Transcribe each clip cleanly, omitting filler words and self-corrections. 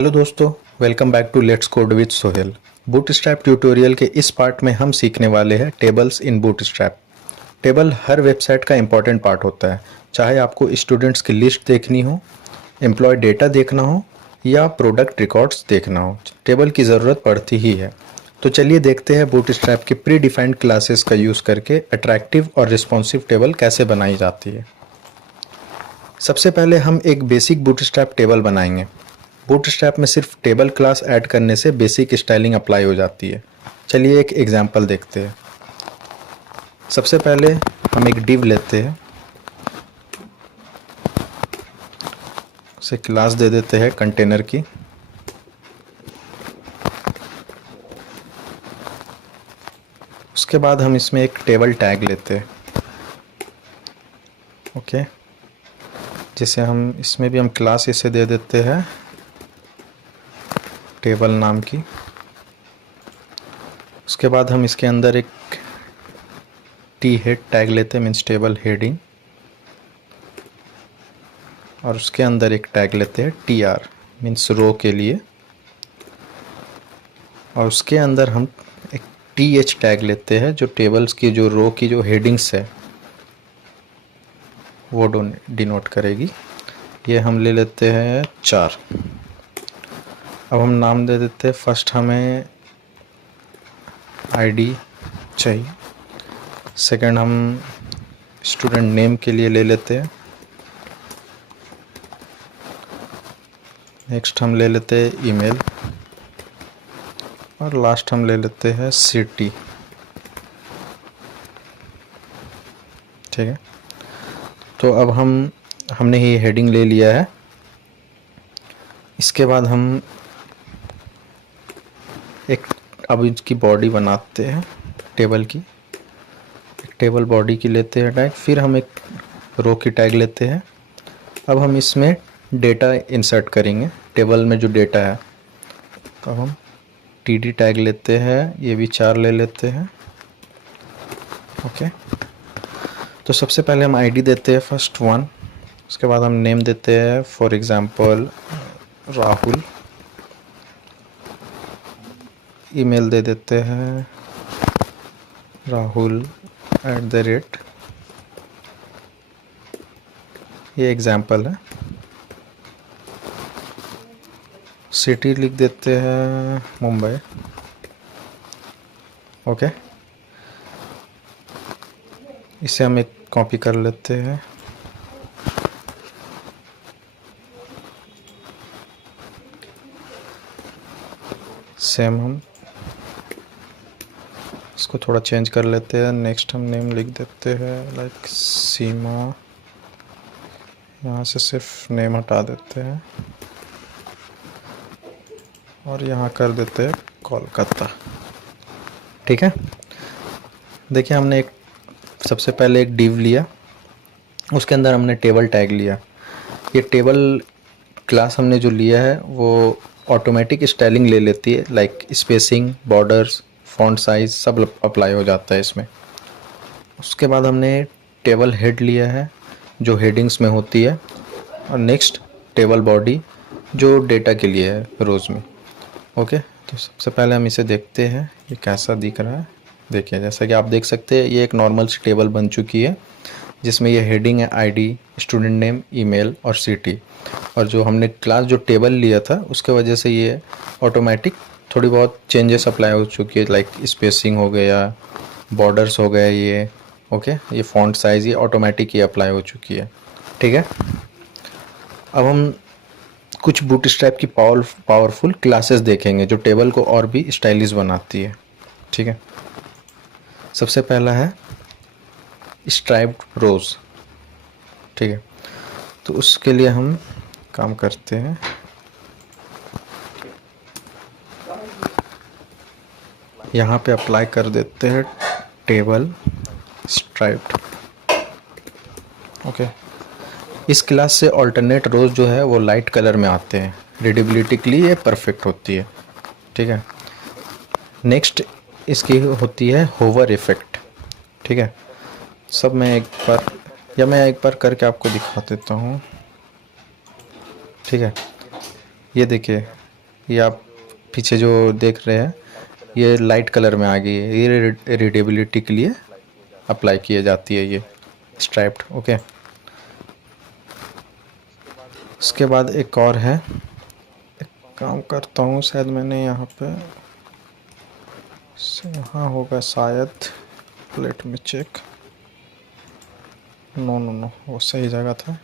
Hello दोस्तों, welcome back to let's code with Sohail. Bootstrap tutorial के इस पार्ट में हम सीखने वाले हैं टेबल्स इन बूटस्ट्रैप। टेबल हर वेबसाइट का इंपॉर्टेंट पार्ट होता है, चाहे आपको स्टूडेंट्स की लिस्ट देखनी हो, एम्प्लॉय डेटा देखना हो या प्रोडक्ट रिकॉर्ड्स देखना हो, टेबल की ज़रूरत पड़ती ही है। तो चलिए देखते हैं बूटस्ट्रैप के प्री डिफाइंड क्लासेस का यूज़ करके अट्रैक्टिव और रिस्पॉन्सिव टेबल कैसे बनाई जाती है। सबसे पहले हम एक बेसिक बूटस्ट्रैप टेबल बनाएंगे। बूटस्ट्रैप में सिर्फ टेबल क्लास ऐड करने से बेसिक स्टाइलिंग अप्लाई हो जाती है। चलिए एक एग्जांपल देखते हैं। सबसे पहले हम एक डिव लेते हैं, उसे क्लास दे देते हैं कंटेनर की। उसके बाद हम इसमें एक टेबल टैग लेते हैं, ओके, जिसे हम इसमें भी हम क्लास इसे दे देते हैं टेबल नाम की। उसके बाद हम इसके अंदर एक टी हेड टैग लेते हैं, मीन्स टेबल हेडिंग, और उसके अंदर एक टैग लेते हैं टी आर, मीन्स रो के लिए, और उसके अंदर हम एक टी एच टैग लेते हैं जो टेबल्स की जो रो की जो हेडिंग्स है वो डिनोट करेगी। ये हम ले लेते हैं 4। अब हम नाम दे देते हैं, फर्स्ट हमें आईडी चाहिए, सेकंड हम स्टूडेंट नेम के लिए ले लेते हैं, नेक्स्ट हम ले लेते हैं ईमेल, और लास्ट हम ले लेते हैं सिटी। ठीक है, तो अब हमने ये हेडिंग ले लिया है। इसके बाद हम अब इसकी बॉडी बनाते हैं टेबल की। एक टेबल बॉडी की लेते हैं टैग, फिर हम एक रो की टैग लेते हैं। अब हम इसमें डेटा इंसर्ट करेंगे टेबल में जो डेटा है। तो हम टीडी टैग लेते हैं, ये भी 4 ले लेते हैं, ओके। तो सबसे पहले हम आईडी देते हैं फर्स्ट 1, उसके बाद हम नेम देते हैं, फॉर एग्जांपल राहुल। ईमेल दे देते हैं rahul@, ये एग्जांपल है। सिटी लिख देते हैं मुंबई, ओके। इसे हम एक कॉपी कर लेते हैं, सेम हम इसको थोड़ा चेंज कर लेते हैं। नेक्स्ट हम नेम लिख देते हैं लाइक सीमा, यहाँ से सिर्फ नेम हटा देते हैं और यहाँ कर देते हैं कोलकाता। ठीक है, देखिए हमने सबसे पहले एक डिव लिया, उसके अंदर हमने टेबल टैग लिया। ये टेबल क्लास हमने जो लिया है वो ऑटोमेटिक स्टाइलिंग ले लेती है, like spacing, borders, font size सब अप्लाई हो जाता है इसमें। उसके बाद हमने टेबल हेड लिया है जो हेडिंग्स में होती है, और नेक्स्ट टेबल बॉडी जो डेटा के लिए है रोज़ में, ओके। तो सबसे पहले हम इसे देखते हैं ये कैसा दिख रहा है। देखिए जैसा कि आप देख सकते हैं ये एक नॉर्मल सी टेबल बन चुकी है, जिसमें ये हेडिंग है आईडी, स्टूडेंट नेम, ईमेल और सिटी। और जो हमने क्लास जो टेबल लिया था उसके वजह से ये ऑटोमेटिक थोड़ी बहुत चेंजेस अप्लाई हो चुकी है, लाइक स्पेसिंग हो गया, बॉर्डर्स हो गए, ये ओके, ये फॉन्ट साइज़ ये ऑटोमेटिक ही अप्लाई हो चुकी है। ठीक है, अब हम कुछ बूटस्ट्रैप की पावरफुल क्लासेस देखेंगे जो टेबल को और भी स्टाइलिश बनाती है। ठीक है, सबसे पहला है स्ट्राइप्ड रोज। ठीक है, तो उसके लिए हम काम करते हैं, यहाँ पे अप्लाई कर देते हैं टेबल स्ट्राइप्ड, ओके। इस क्लास से ऑल्टरनेट रोज जो है वो लाइट कलर में आते हैं, रीडेबिलिटी के लिए परफेक्ट होती है। ठीक है, नेक्स्ट इसकी होती है होवर इफेक्ट। ठीक है, मैं एक बार करके आपको दिखा देता हूँ। ठीक है, ये देखिए ये आप पीछे जो देख रहे हैं ये लाइट कलर में आ गई है, ये रीडेबिलिटी के लिए अप्लाई की जाती है ये स्ट्राइप्ड। ओके, उसके बाद एक और है, एक काम करता हूँ, शायद मैंने यहाँ पे यहाँ होगा शायद, लेट में चेक, नो नो नो वो सही जगह था।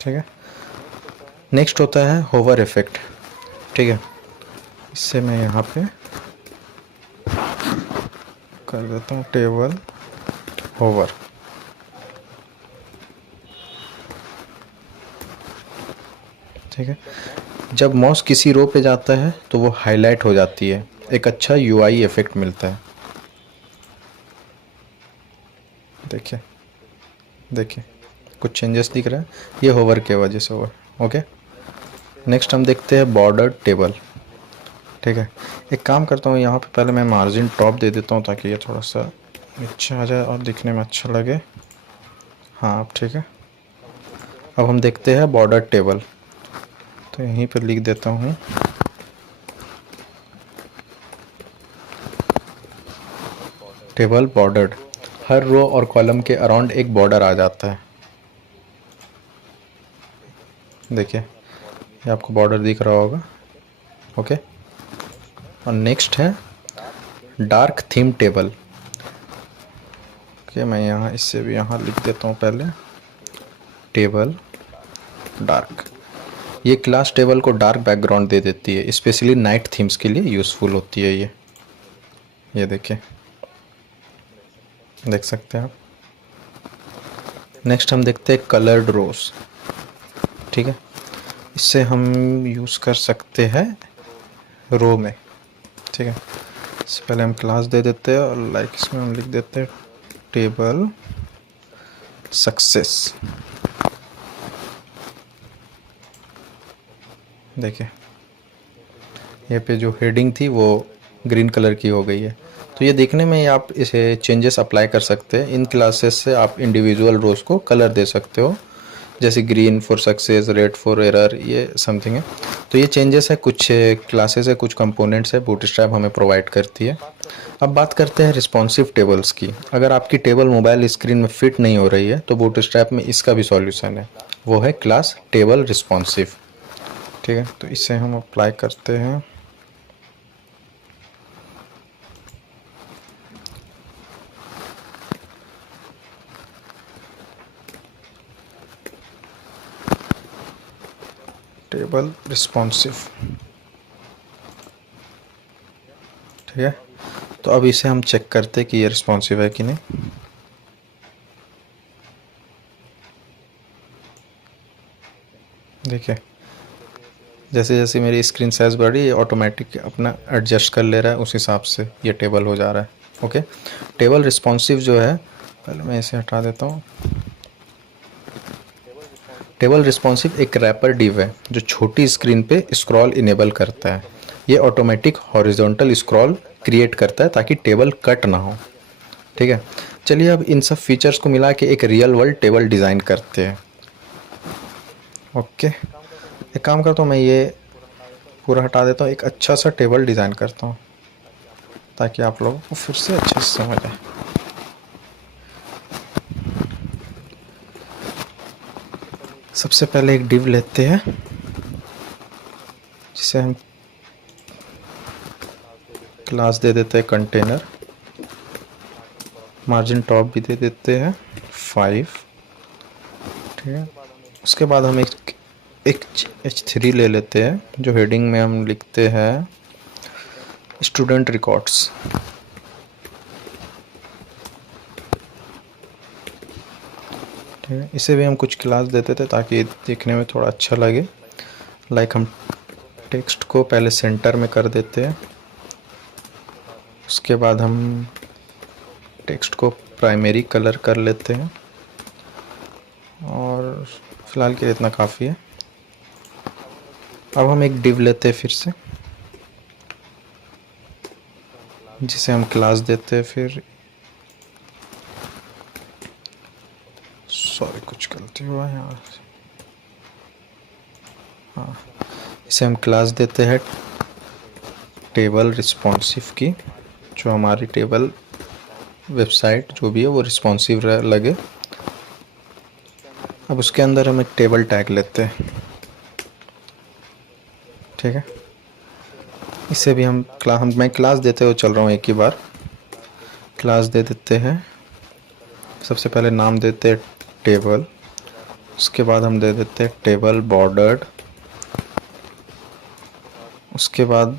ठीक है, नेक्स्ट होता है होवर इफेक्ट। ठीक है, इससे मैं यहाँ पे कर देता हूँ टेबल होवर। ठीक है, जब माउस किसी रो पे जाता है तो वो हाईलाइट हो जाती है, एक अच्छा यूआई इफेक्ट मिलता है। देखिए देखिए कुछ चेंजेस दिख रहा है, ये होवर के वजह से हुआ। ओके, नेक्स्ट हम देखते हैं बॉर्डर टेबल। ठीक है, एक काम करता हूँ, यहाँ पे पहले मैं मार्जिन टॉप दे देता हूँ ताकि ये थोड़ा सा नीचे आ जाए और दिखने में अच्छा लगे। हाँ अब ठीक है, अब हम देखते हैं बॉर्डर टेबल। तो यहीं पर लिख देता हूँ टेबल बॉर्डर्ड। हर रो और कॉलम के अराउंड एक बॉर्डर आ जाता है। देखिए ये आपको बॉर्डर दिख रहा होगा। ओके, और नेक्स्ट है डार्क थीम टेबल। ओके, मैं यहाँ इससे भी यहाँ लिख देता हूँ पहले टेबल डार्क। ये क्लास टेबल को डार्क बैकग्राउंड दे देती है, स्पेशली नाइट थीम्स के लिए यूज़फुल होती है ये देखिए, देख सकते हैं आप। नेक्स्ट हम देखते हैं कलर्ड रोज। ठीक है, इससे हम यूज़ कर सकते हैं रो में। ठीक है, इससे पहले हम क्लास दे देते हैं और लाइक इसमें हम लिख देते हैं टेबल सक्सेस। देखिए ये पे जो हेडिंग थी वो ग्रीन कलर की हो गई है। तो ये देखने में आप इसे चेंजेस अप्लाई कर सकते हैं। इन क्लासेस से आप इंडिविजुअल रोज को कलर दे सकते हो, जैसे green for success, red for error, ये समथिंग है। तो ये चेंजेस है, कुछ क्लासेस है, कुछ कंपोनेंट्स है बूटस्ट्रैप हमें प्रोवाइड करती है। अब बात करते हैं रिस्पॉन्सिव टेबल्स की। अगर आपकी टेबल मोबाइल स्क्रीन में फिट नहीं हो रही है तो बूटस्ट्रैप में इसका भी सॉल्यूशन है, वो है क्लास टेबल रिस्पॉन्सिव। ठीक है, तो इसे हम अप्लाई करते हैं। Table responsive. ठीक है, तो अब इसे हम चेक करते हैं कि ये रिस्पॉन्सिव है कि नहीं। देखिए जैसे जैसे मेरी स्क्रीन साइज़ बढ़ी ये ऑटोमेटिक अपना एडजस्ट कर ले रहा है, उस हिसाब से ये टेबल हो जा रहा है। ओके, टेबल रिस्पॉन्सिव जो है, पहले मैं इसे हटा देता हूँ। टेबल रिस्पॉन्सिव एक रैपर डिव है जो छोटी स्क्रीन पे स्क्रॉल इनेबल करता है। ये ऑटोमेटिक हॉरिजॉन्टल स्क्रॉल क्रिएट करता है ताकि टेबल कट ना हो। ठीक है, चलिए अब इन सब फीचर्स को मिला के एक रियल वर्ल्ड टेबल डिज़ाइन करते हैं। ओके, एक काम करता हूँ, मैं ये पूरा हटा देता हूँ, एक अच्छा सा टेबल डिज़ाइन करता हूँ ताकि आप लोगों को फिर से अच्छे से समझ आए। सबसे पहले एक डिव लेते हैं जिसे हम क्लास दे देते हैं कंटेनर, मार्जिन टॉप भी दे देते हैं 5। ठीक है, उसके बाद हम एक H3 ले लेते हैं, जो हेडिंग में हम लिखते हैं स्टूडेंट रिकॉर्ड्स। ठीक है, इसे भी हम कुछ क्लास देते थे ताकि देखने में थोड़ा अच्छा लगे। लाइक हम टेक्स्ट को पहले सेंटर में कर देते हैं, उसके बाद हम टेक्स्ट को प्राइमरी कलर कर लेते हैं, और फिलहाल के लिए इतना काफ़ी है। अब हम एक डिव लेते हैं फिर से, जिसे हम क्लास देते हैं फिर, सॉरी कुछ गलती हुआ है यहाँ। हाँ, इसे हम क्लास देते हैं टेबल रिस्पॉन्सिव की, जो हमारी टेबल वेबसाइट जो भी है वो रिस्पॉन्सिव लगे। अब उसके अंदर हम एक टेबल टैग लेते हैं, ठीक है। इसे भी मैं क्लास देते हुए चल रहा हूँ एक ही बार। क्लास दे देते हैं, सबसे पहले नाम देते हैं टेबल, उसके बाद हम दे देते हैं टेबल बॉर्डर्ड, उसके बाद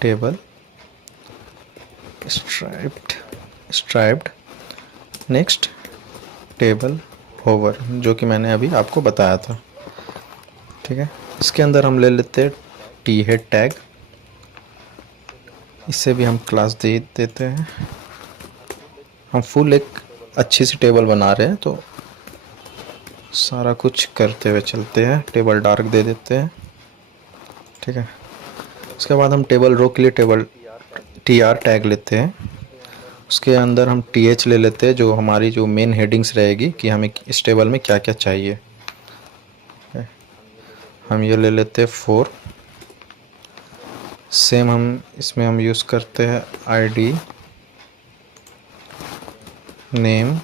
table striped, next table hover, जो कि मैंने अभी आपको बताया था, ठीक है। इसके अंदर हम ले लेते हैं टी हेड टैग, इससे भी हम क्लास दे देते हैं। हम फुल एक अच्छी सी टेबल बना रहे हैं तो सारा कुछ करते हुए चलते हैं। टेबल डार्क दे देते हैं, ठीक है। उसके बाद हम टेबल रो के लिए टेबल TR टैग लेते हैं, उसके अंदर हम TH ले लेते हैं, जो हमारी जो मेन हेडिंग्स रहेगी कि हमें इस टेबल में क्या क्या चाहिए। हम ये ले लेते हैं 4। सेम हम इसमें हम यूज़ करते हैं ID, name,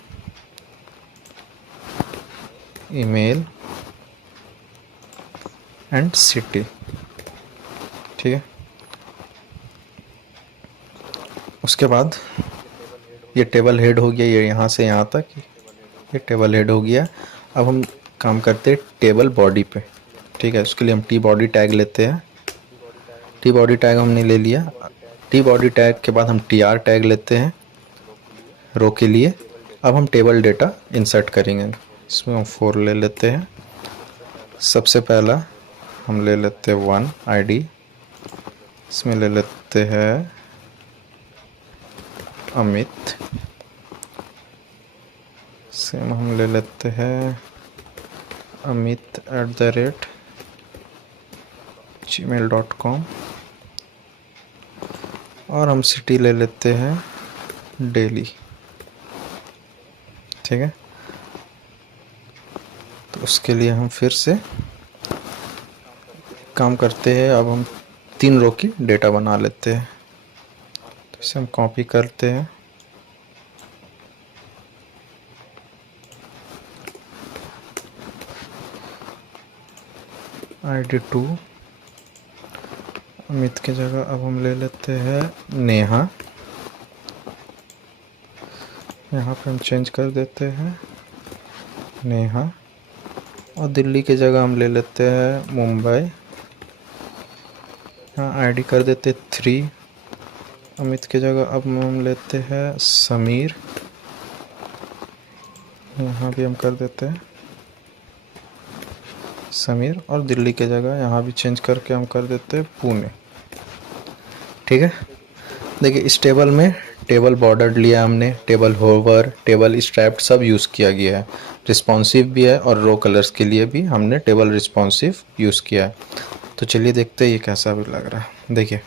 email and city, ठीक है। उसके बाद ये टेबल हेड हो गया, ये यहाँ से यहाँ तक ये टेबल हेड हो गया। अब हम काम करते हैं टेबल बॉडी पे, ठीक है। उसके लिए हम टी बॉडी टैग लेते हैं। टी बॉडी टैग हमने ले लिया। टी बॉडी टैग के बाद हम TR टैग लेते हैं रो के लिए। अब हम टेबल डेटा इंसर्ट करेंगे, इसमें हम 4 ले लेते हैं। सबसे पहला हम ले लेते हैं 1 ID, इसमें ले लेते हैं अमित, सेम हम ले लेते हैं amit@gmail.com, और हम सिटी ले लेते हैं दिल्ली, ठीक है। तो उसके लिए हम फिर से काम करते हैं। अब हम 3 रो की डेटा बना लेते हैं, तो इसे हम कॉपी करते हैं, ID2 अमित की जगह अब हम ले लेते हैं नेहा, यहाँ पे हम चेंज कर देते हैं नेहा, और दिल्ली की जगह हम ले लेते हैं मुंबई, यहाँ ID कर देते 3। अमित की जगह अब हम लेते हैं समीर, यहाँ भी हम कर देते हैं समीर, और दिल्ली की जगह यहाँ भी चेंज करके हम कर देते हैं पुणे, ठीक है। देखिए इस टेबल में टेबल बॉर्डर लिया हमने, टेबल होवर, टेबल स्ट्रैप्ड सब यूज़ किया गया है। रिस्पॉन्सिव भी है और रो कलर्स के लिए भी हमने टेबल रिस्पॉन्सिव यूज़ किया है। तो चलिए देखते हैं ये कैसा भी लग रहा है। देखिए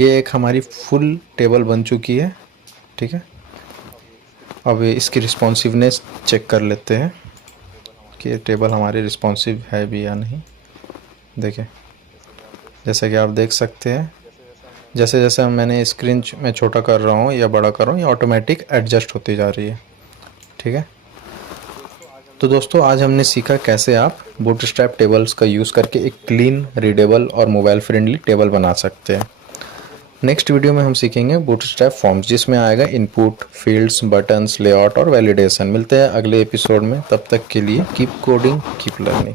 ये एक हमारी फुल टेबल बन चुकी है, ठीक है। अब इसकी रिस्पॉन्सिवनेस चेक कर लेते हैं कि ये टेबल हमारी रिस्पॉन्सिव है भी या नहीं। देखिए जैसा कि आप देख सकते हैं, जैसे जैसे मैंने स्क्रीन में छोटा कर रहा हूँ या बड़ा कर रहा हूँ, ये ऑटोमेटिक एडजस्ट होती जा रही है, ठीक है। तो दोस्तों आज हमने सीखा कैसे आप बूटस्ट्रैप टेबल्स का यूज़ करके एक क्लीन, रीडेबल और मोबाइल फ्रेंडली टेबल बना सकते हैं। नेक्स्ट वीडियो में हम सीखेंगे बूटस्ट्रैप फॉर्म्स, जिसमें आएगा इनपुट, फील्ड्स, बटन्स, लेआउट और वैलिडेशन। मिलते हैं अगले एपिसोड में, तब तक के लिए कीप कोडिंग, कीप लर्निंग।